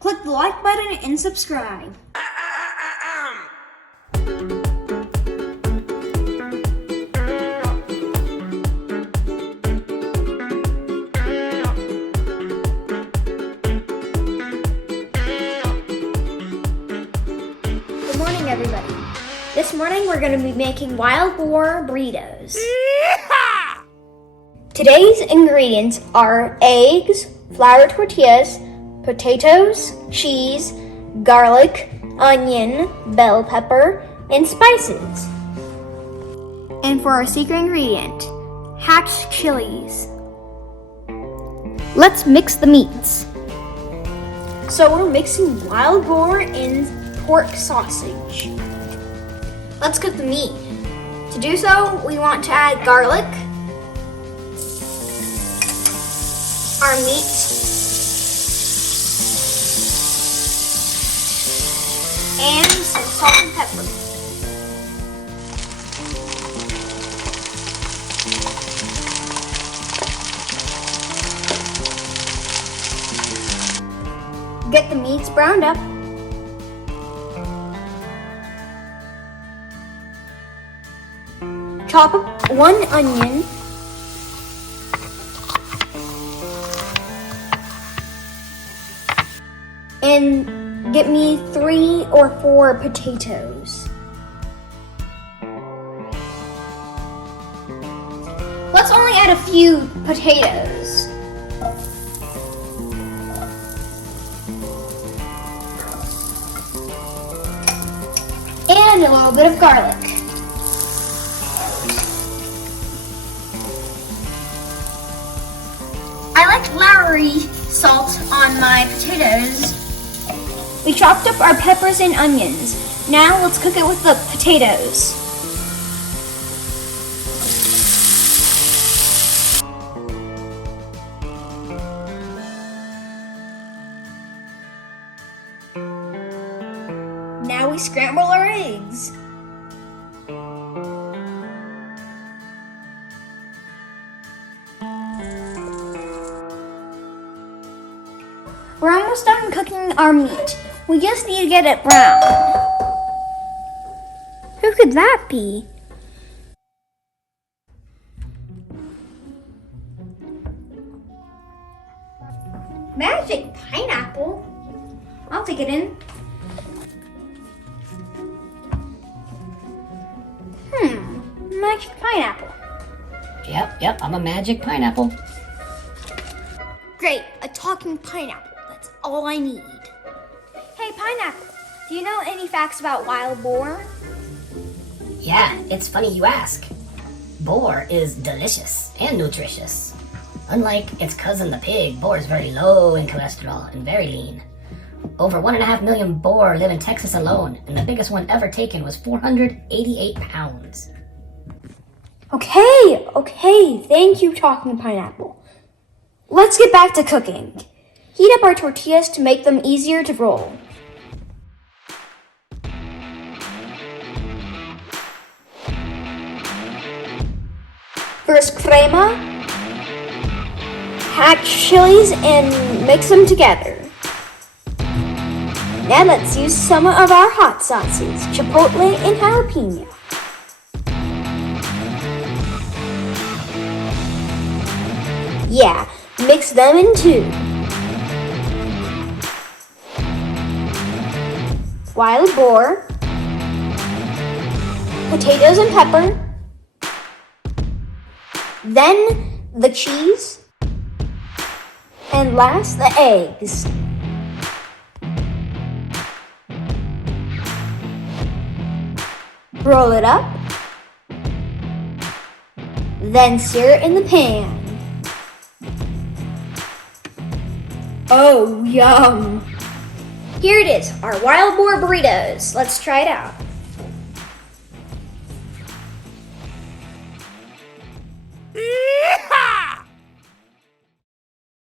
Click the like button and subscribe. Good morning, everybody. This morning we're going to be making Wild Boar Burritos. Today's ingredients are eggs, flour tortillas, potatoes, cheese, garlic, onion, bell pepper, and spices. And for our secret ingredient, hacked chilies. Let's mix the meats. So we're mixing wild boar and pork sausage. Let's cook the meat. To do so, we want to add garlic, our meat, and some salt and pepper. Get the meats browned up. Chop up 1 onion. And get me 3 or 4 potatoes. Let's only add a few potatoes. And a little bit of garlic. I like Lowry salt on my potatoes. We chopped up our peppers and onions. Now let's cook it with the potatoes. Now we scramble our eggs. We're almost done cooking our meat. We just need to get it brown. Who could that be? Magic pineapple? I'll take it in. Magic pineapple. Yep, I'm a magic pineapple. Great, a talking pineapple. That's all I need. Hey, pineapple, do you know any facts about wild boar? Yeah, it's funny you ask. Boar is delicious and nutritious. Unlike its cousin the pig, boar is very low in cholesterol and very lean. Over 1.5 million boar live in Texas alone, and the biggest one ever taken was 488 pounds. Okay, thank you, talking pineapple. Let's get back to cooking. Heat up our tortillas to make them easier to roll. First crema, hacked chilies, and mix them together. Now let's use some of our hot sauces, chipotle and jalapeno. Yeah, mix them in too. Wild boar, potatoes and pepper, then the cheese, and last the eggs. Roll it up, then sear it in the pan. Oh, yum! Here it is, our wild boar burritos. Let's try it out.